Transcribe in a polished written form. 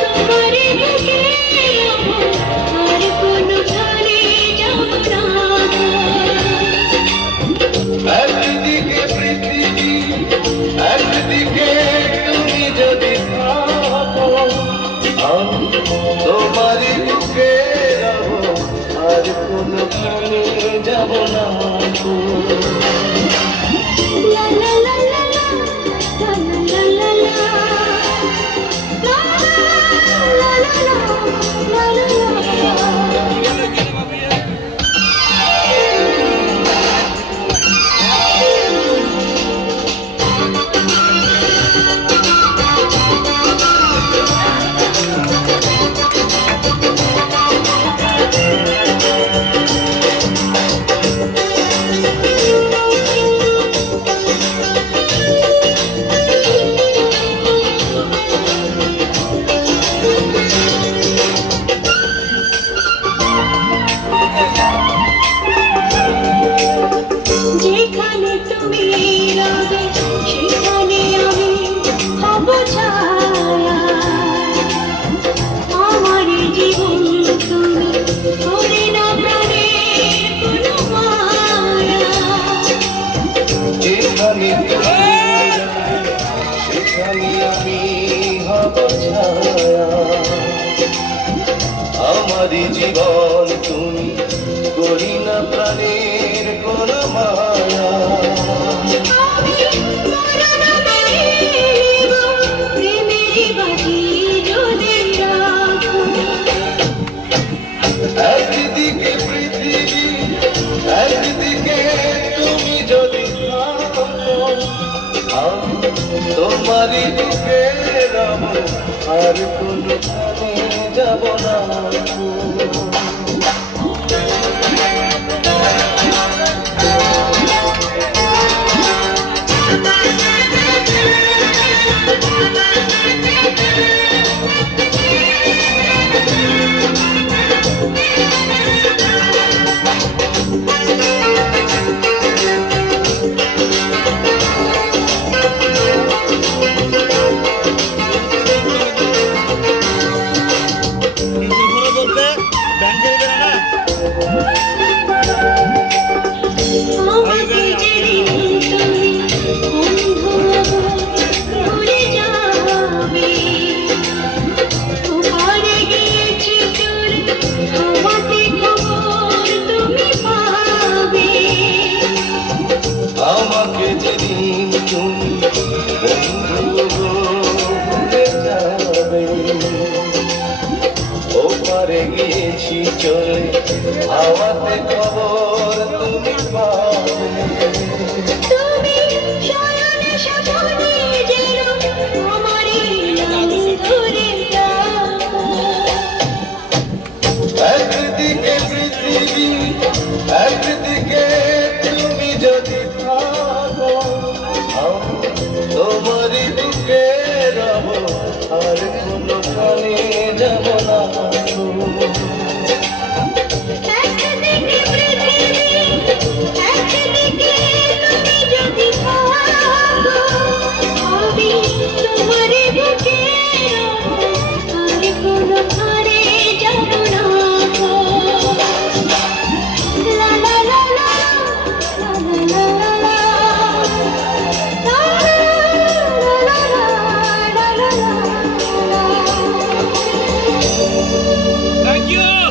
তোমারে বুকে আর কোনো ঘরে যাব না। একদিকে পৃথিবী, একদিকে তুমি যদি থাকো, আমি তোমারই বুকে রব, আর কোনো ঘরে যাব না। লা লা লা লা লা, লা লা লা লা, লা লা লা লা লা লা। যেখানে তুমি রবে সেখানে আমি হব ছায়া। আমার জীবন তুমি করে না প্রাণের কোনো মায়া। যেখানে তুমি সেখানে আমি হব ছায়া। আমারই জীবন তুমি করি না প্রাণের কোনো মায়া। আমি মরণ মেরিব প্রেমেরই বাজি যদি রাখো। একদিকে পৃথিবী, একদিকে তুমি যদি থাকো, আমি তোমারই বুকে রব, আর কোনো ঘরে যাব না। আমাকে যেদিন তুমি বন্ধু ভুলে যাবে, ওপারে গিয়েছি চলে আমাকে খবর তুমি পাবে। আমাকে যেদিন তুমি বন্ধু ভুলে যাবে, ওপারে গিয়েছি চলে আমাকে খবর তুমি পাবে। তুমি শয়নে স্বপনে যেন আমারই নাম ধরে ডাকো। একদিকে পৃথিবী, একদিকে তুমি যদি থাকো, আমি তোমারই বুকে রব, আর কোনো ঘরে যাব না। একদিকে পৃথিবী, একদিকে তুমি যদি থাকো, আমি তোমারই বুকে রব, আর কোনো ঘরে যাব না। লা লা লা লা, লা লা লা লা, লা লা লা লা লা লা লা। Thank you.